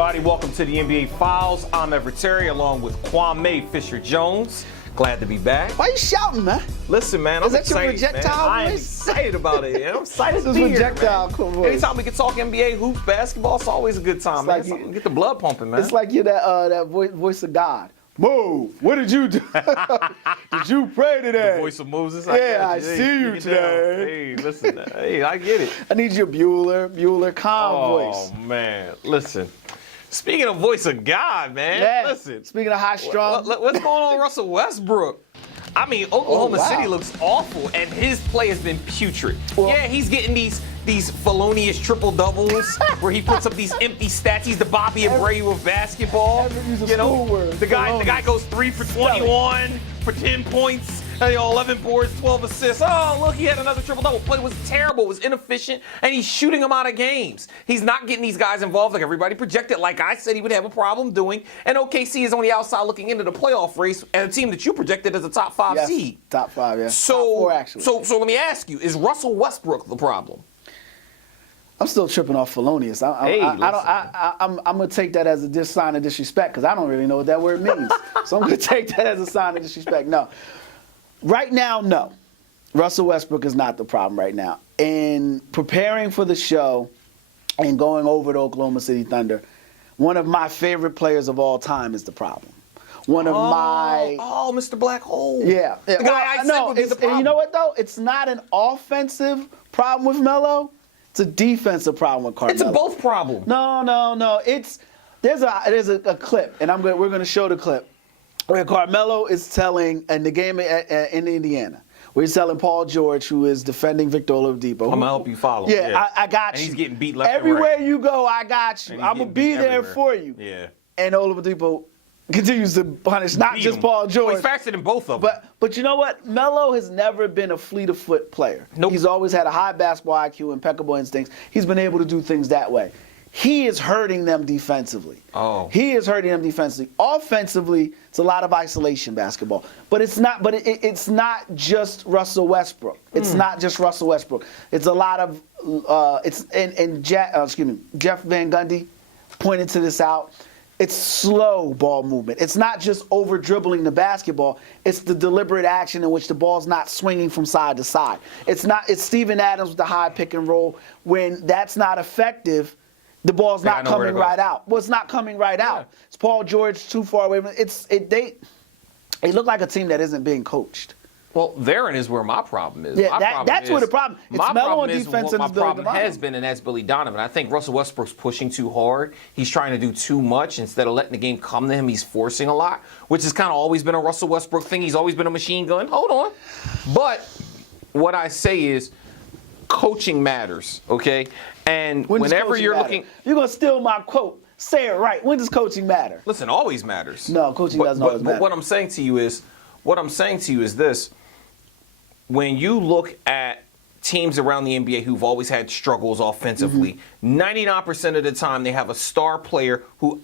everybody? Welcome to the NBA Files. I'm Everett Terry, along with Kwame Fisher-Jones. Glad to be back. Why you shouting, man? Listen, man, I'm excited. Is that your projectile man. voice? I'm excited about it. I'm excited to This be is here, projectile man. voice. Anytime we can talk NBA, hoops, basketball, it's always a good time, man. Like Get the blood pumping, man. It's like you're that voice of God. Move. What did you do? Did you pray today? The voice of Moses. I see you Hey, today. listen. Hey, I get it. I need your Bueller calm voice. Oh, man. Listen. Speaking of voice of God, man. Yeah. Listen. Speaking of high strung. What's going on, Russell Westbrook? I mean, Oklahoma City looks awful, and his play has been putrid. Well, yeah, he's getting these felonious triple doubles where he puts up these empty stats. He's the Bobby Abreu of basketball. You know, the guy goes 3 for 21 for 10 points. 11 boards, 12 assists. Oh, look, he had another triple-double. But it was terrible. It was inefficient, and he's shooting them out of games. He's not getting these guys involved like everybody projected, like I said he would have a problem doing. And OKC is on the outside looking into the playoff race, and a team that you projected as a top 5 seed. Top 5, yeah. So, top 4, actually. So let me ask you, is Russell Westbrook the problem? I'm still tripping off felonious. I'm going to take that as a sign of disrespect because I don't really know what that word means. So I'm going to take that as a sign of disrespect. No. Right now, no. Russell Westbrook is not the problem right now. In preparing for the show and going over to Oklahoma City Thunder, one of my favorite players of all time is the problem. Mr. Black Hole. Yeah. The guy I said would be the problem. And you know what, though? It's not an offensive problem with Melo. It's a defensive problem with Carmelo. It's a both problem. No. There's a clip, and we're going to show the clip. Where Carmelo is telling in the game in Indiana, where he's telling Paul George, who is defending Victor Oladipo. I'm going to help you follow. Yeah, I got you. And he's getting beat left Everywhere and right. you go, I got you. I'm going to be there for you. Yeah. And Oladipo continues to punish not just Paul George. Well, he's faster than both of them. But you know what? Melo has never been a fleet of foot player. Nope. He's always had a high basketball IQ, impeccable instincts. He's been able to do things that way. He is hurting them defensively. Oh. He is hurting them defensively. Offensively, it's a lot of isolation basketball. But it's not. But it's not just Russell Westbrook. It's not just Russell Westbrook. It's a lot of. Jeff Van Gundy pointed to this out. It's slow ball movement. It's not just over dribbling the basketball. It's the deliberate action in which the ball's not swinging from side to side. It's Steven Adams with the high pick and roll. When that's not effective, the ball's not coming right out. Well, it's not coming right out. It's Paul George too far away. They look like a team that isn't being coached. Well, therein is where my problem is. Yeah, that's where the problem. It's Melo on defense and my it's Billy problem Donovan. has been, and that's Billy Donovan. I think Russell Westbrook's pushing too hard. He's trying to do too much instead of letting the game come to him. He's forcing a lot, which has kind of always been a Russell Westbrook thing. He's always been a machine gun. Hold on. But what I say is, coaching matters, okay? And whenever you're looking, you're gonna steal my quote. Say it right. When does coaching matter? Listen, always matters. No, coaching doesn't always matter. But what I'm saying to you is this: when you look at teams around the NBA who've always had struggles offensively, 99% of the time they have a star player who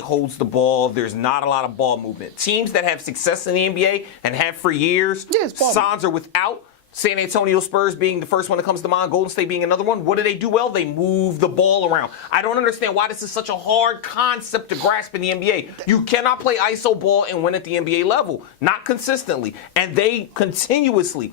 holds the ball. There's not a lot of ball movement. Teams that have success in the NBA and have for years, sans or without. San Antonio Spurs being the first one that comes to mind, Golden State being another one. What do they do well? They move the ball around. I don't understand why this is such a hard concept to grasp in the NBA. You cannot play ISO ball and win at the NBA level. Not consistently. And they continuously,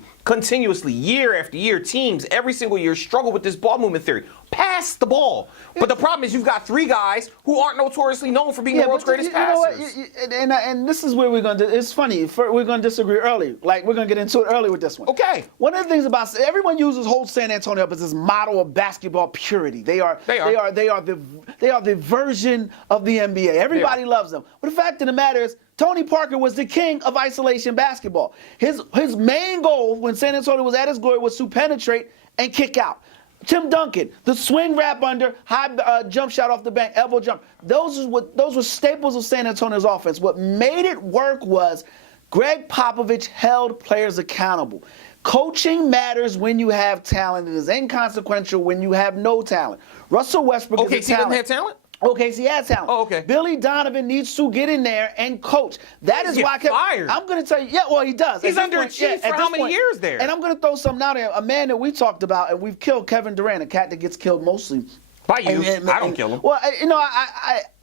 year after year, teams every single year struggle with this ball movement theory. Pass the ball. But the problem is you've got 3 guys who aren't notoriously known for being the world's greatest passers. And this is where we're going to, it's funny, we're going to disagree early. Like, we're going to get into it early with this one. Okay. One of the things about, everyone holds San Antonio up as this model of basketball purity. They are the version of the NBA. Everybody loves them. But the fact of the matter is, Tony Parker was the king of isolation basketball. His main goal when San Antonio was at its glory was to penetrate and kick out. Tim Duncan, the swing wrap under, high jump shot off the bank, elbow jump. Those were staples of San Antonio's offense. What made it work was Greg Popovich held players accountable. Coaching matters when you have talent. It is inconsequential when you have no talent. Russell Westbrook is a talent. OKC doesn't have talent? OKC has talent. Oh, okay. Billy Donovan needs to get in there and coach. That is why I'm going to tell you. Yeah, well, he does. He's underachieved for how many years there? And I'm going to throw something out there. A man that we talked about, and we've killed Kevin Durant, a cat that gets killed mostly By you. I don't kill him. Well,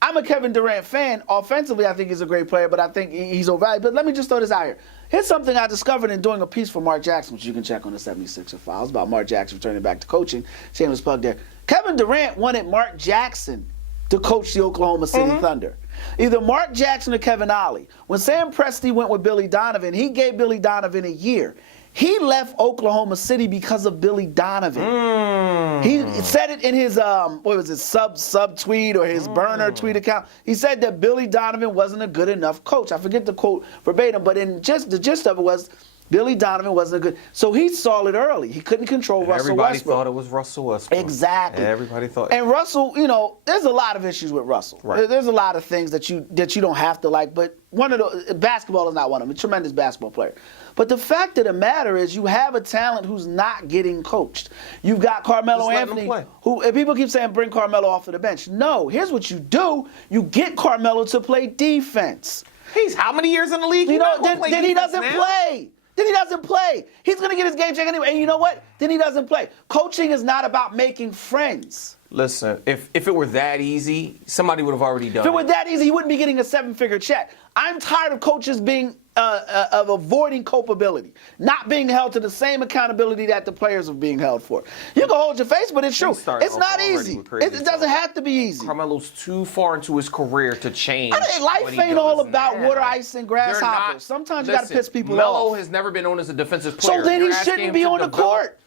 I'm a Kevin Durant fan. Offensively, I think he's a great player, but I think he's overvalued. But let me just throw this out here. Here's something I discovered in doing a piece for Mark Jackson, which you can check on the 76er files about Mark Jackson returning back to coaching. Shameless plug there. Kevin Durant wanted Mark Jackson to coach the Oklahoma City Thunder. Either Mark Jackson or Kevin Ollie. When Sam Presti went with Billy Donovan, he gave Billy Donovan a year. He left Oklahoma City because of Billy Donovan. He said it in his sub tweet or his burner tweet account. He said that Billy Donovan wasn't a good enough coach. I forget the quote verbatim, but the gist of it was Billy Donovan wasn't a good. So he saw it early. He couldn't control Russell Westbrook. Everybody thought it was Russell Westbrook. Exactly. Everybody thought. And Russell, there's a lot of issues with Russell. Right. There's a lot of things that you don't have to like, but basketball is not one of them. A tremendous basketball player. But the fact of the matter is you have a talent who's not getting coached. You've got Carmelo Anthony, who people keep saying bring Carmelo off of the bench. No, here's what you do. You get Carmelo to play defense. He's how many years in the league? Then he doesn't play. Then he doesn't play. He's going to get his game check anyway. And you know what? Then he doesn't play. Coaching is not about making friends. Listen, if it were that easy, somebody would have already done it. If it were that easy, he wouldn't be getting a 7-figure check. I'm tired of coaches being of avoiding culpability, not being held to the same accountability that the players are being held for. You can hold your face, but it's true. It's not easy. It doesn't have to be easy. Carmelo's too far into his career to change. Life ain't all about water, ice, and grasshoppers. Sometimes you got to piss people off. Melo has never been known as a defensive player. So then he shouldn't be on the court.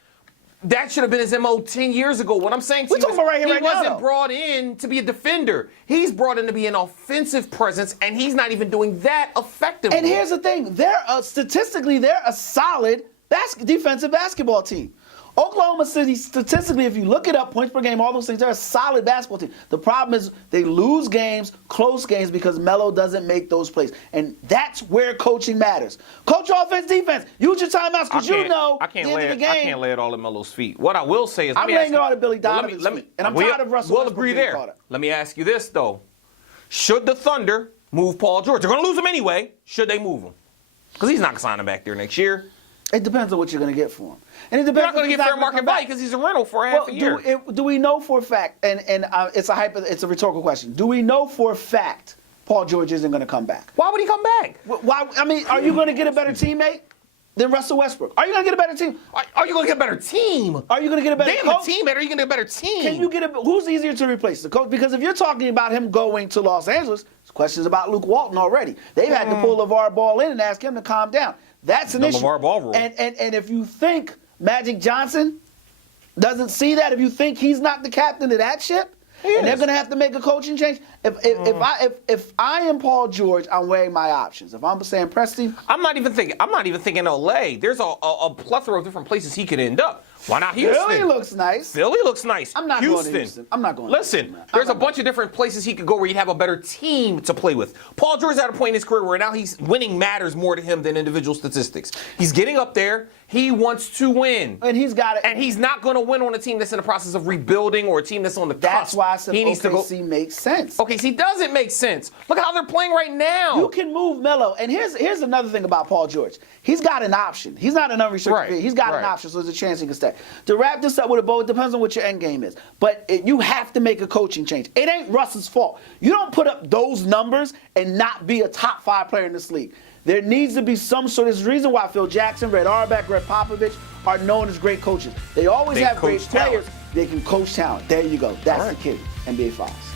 That should have been his MO 10 years ago. What I'm saying to you is he wasn't brought in to be a defender. He's brought in to be an offensive presence, and he's not even doing that effectively. And here's the thing. Statistically, they're a solid defensive basketball team. Oklahoma City, statistically, if you look it up, points per game, all those things, they're a solid basketball team. The problem is they lose games, close games, because Melo doesn't make those plays. And that's where coaching matters. Coach offense, defense. Use your timeouts because you know I can't lay it all at Melo's feet. What I will say is I'm laying it all at Billy Donovan's feet. And I'm tired of Russell Westbrook. We'll agree there. Let me ask you this, though. Should the Thunder move Paul George? They're going to lose him anyway. Should they move him? Because he's not signing back there next year. It depends on what you're going to get for him. And it depends. You're not going to get fair market value because he's a rental for half a year. Do we know for a fact, and it's a rhetorical question, do we know for a fact Paul George isn't going to come back? Why would he come back? Why? I mean, are you going to get a better teammate than Russell Westbrook? Are you going to get a better team? Are you going to get a better team? Are you going to get a better coach? Team better. Are you going to get a better team? Can you get who's easier to replace, the coach? Because if you're talking about him going to Los Angeles, there's questions about Luke Walton already. They've had to pull LeVar Ball in and ask him to calm down. That's an issue. LeVar Ball rule. And if you think Magic Johnson doesn't see that, if you think he's not the captain of that ship, and they're going to have to make a coaching change. If I am Paul George, I'm weighing my options. If I'm Sam Presti, I'm not even thinking LA. There's a plethora of different places he could end up. Why not Houston? Philly looks nice. Philly looks nice. I'm not going to Houston. I'm not going to Houston. Listen, there's a bunch of different places he could go where he'd have a better team to play with. Paul George's at a point in his career where now winning matters more to him than individual statistics. He's getting up there. He wants to win. And he's got it. And he's not going to win on a team that's in the process of rebuilding or a team that's on the cusp. That's why I said OKC makes sense. OKC doesn't make sense. Look at how they're playing right now. You can move Melo. And here's another thing about Paul George. He's got an option. He's not an unrestricted fee. He's got an option, so there's a chance he can stay. To wrap this up with a bow, it depends on what your end game is. But you have to make a coaching change. It ain't Russ's fault. You don't put up those numbers and not be a top 5 player in this league. There needs to be some sort of reason why Phil Jackson, Red Auerbach, Greg Popovich are known as great coaches. They always have great players. They can coach talent. There you go. That's the key. NBA Files.